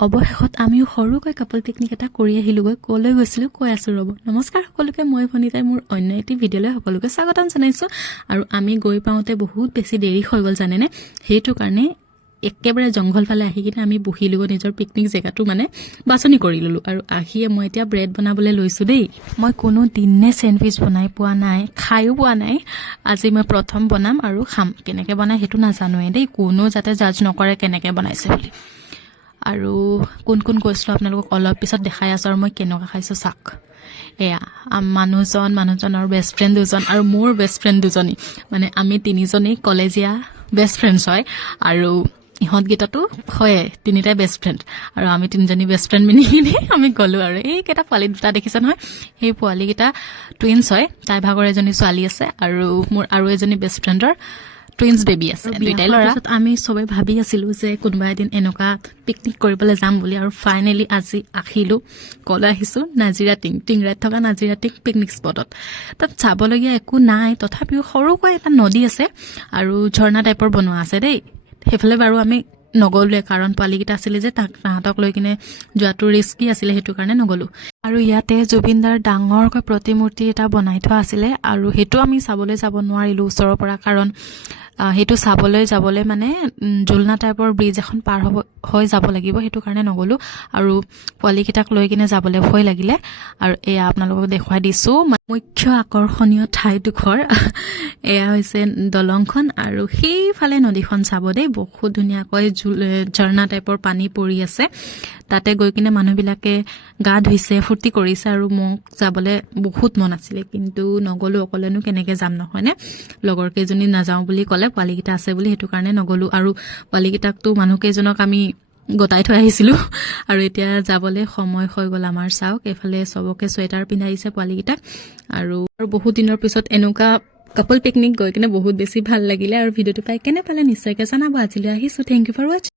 অৱশেষত আমিও সৰুকৈ কাপল পিকনিক এটা কৰি আহিলোগৈ কলৈ গৈছিলোঁ কৈ আছোঁ ৰ'ব নমস্কাৰ সকলোকে মই ভনিতাই মোৰ অন্য এটি ভিডিঅ'লৈ সকলোকে স্বাগতম জনাইছোঁ আৰু আমি গৈ পাওঁতে বহুত বেছি দেৰি হৈ গ'ল জানেনে সেইটো কাৰণে একেবাৰে জংঘল ফালে আহি কিনে আমি বহিলোগৈ নিজৰ পিকনিক জেগাটো মানে বাছনি কৰি ল'লোঁ আৰু আহিয়ে মই এতিয়া ব্ৰেড বনাবলৈ লৈছোঁ দেই মই কোনো দিনে চেণ্ডউইচ বনাই পোৱা নাই খায়ো পোৱা নাই আজি মই প্ৰথম বনাম আৰু খাম কেনেকৈ বনাই সেইটো নাজানোৱে দেই কোনো যাতে জাজ নকৰে কেনেকৈ বনাইছে বুলি আৰু কোন কোন গৈছিলোঁ আপোনালোকক অলপ পিছত দেখাই আছোঁ আৰু মই কেনেকুৱা খাইছোঁ চাওক এয়া মানুহজনৰ বেষ্ট ফ্ৰেণ্ড দুজন আৰু মোৰ বেষ্ট ফ্ৰেণ্ড দুজনী মানে আমি তিনিজনেই কলেজীয়া বেষ্ট ফ্ৰেণ্ডছ হয় আৰু ইহঁতকেইটাতো হয়ে তিনিটাই বেষ্ট ফ্ৰেণ্ড আৰু আমি তিনিজনী বেষ্ট ফ্ৰেণ্ড মিলি কিনে আমি গ'লোঁ আৰু এইকেইটা পোৱালি দুটা দেখিছে নহয় সেই পোৱালিকেইটা টুইনছ হয় তাই ভাগৰ এজনী ছোৱালী আছে আৰু মোৰ আৰু এজনী বেষ্ট ফ্ৰেণ্ডৰ টুইনছ বেবী আছে দুইটাই ল'ৰা আমি চবে ভাবি আছিলোঁ যে কোনোবা এদিন এনেকুৱা পিকনিক কৰিবলৈ যাম বুলি আৰু ফাইনেলি আজি আহিলোঁ কলৈ আহিছোঁ নাজিৰা টিংৰাত থকা নাজিৰা পিকনিক স্পটত তাত চাবলগীয়া একো নাই তথাপিও সৰুকৈ এটা নদী আছে আৰু ঝৰ্ণা টাইপৰ বনোৱা আছে দেই সেইফালে বাৰু আমি নগ'লোৱে কাৰণ পোৱালিকেইটা আছিলে যে তাহাঁতক লৈ কিনে যোৱাটো ৰিস্কি আছিলে সেইটো কাৰণে নগ'লোঁ আৰু ইয়াতে জুবিনদাৰ ডাঙৰকৈ প্ৰতিমূৰ্তি এটা বনাই থোৱা আছিলে আৰু সেইটো আমি চাবলৈ যাব নোৱাৰিলোঁ ওচৰৰ পৰা কাৰণ সেইটো চাবলৈ যাবলৈ মানে জুলনা টাইপৰ ব্ৰিজ এখন পাৰ হৈ যাব লাগিব সেইটো কাৰণে নগ'লোঁ আৰু পোৱালিকেইটাক লৈ কিনে যাবলৈ ভয় লাগিলে আৰু এয়া আপোনালোকক দেখুৱাই দিছোঁ মুখ্য আকৰ্ষণীয় ঠাইডোখৰ এয়া হৈছে দলংখন আৰু সেইফালে নদীখন চাব দেই বহুত ধুনীয়াকৈ ঝৰ্ণা টাইপৰ পানী পৰি আছে তাতে গৈ কিনে মানুহবিলাকে গা ধুইছে ফূৰ্তি কৰিছে আৰু মোক যাবলৈ বহুত মন আছিলে কিন্তু নগ'লোঁ অকলেনো কেনেকৈ যাম নহয়নে লগৰ কেইজনী নাযাওঁ বুলি ক'লে পোৱালিকেইটা আছে বুলি সেইটো কাৰণে নগ'লোঁ আৰু পোৱালিকেইটাকতো মানুহকেইজনক আমি গতাই থৈ আহিছিলোঁ আৰু এতিয়া যাবলৈ সময় হৈ গ'ল আমাৰ চাওক এইফালে চবকে চুৱেটাৰ পিন্ধাইছে পোৱালিকেইটাক আৰু বহুত দিনৰ পিছত এনেকুৱা কাপল পিকনিক গৈ কিনে বহুত বেছি ভাল লাগিলে আৰু ভিডিঅ'টো পাই কেনে পালে নিশ্চয়কৈ জনাব আজিলৈ আহিছোঁ থেংক ইউ ফৰ ৱাচিং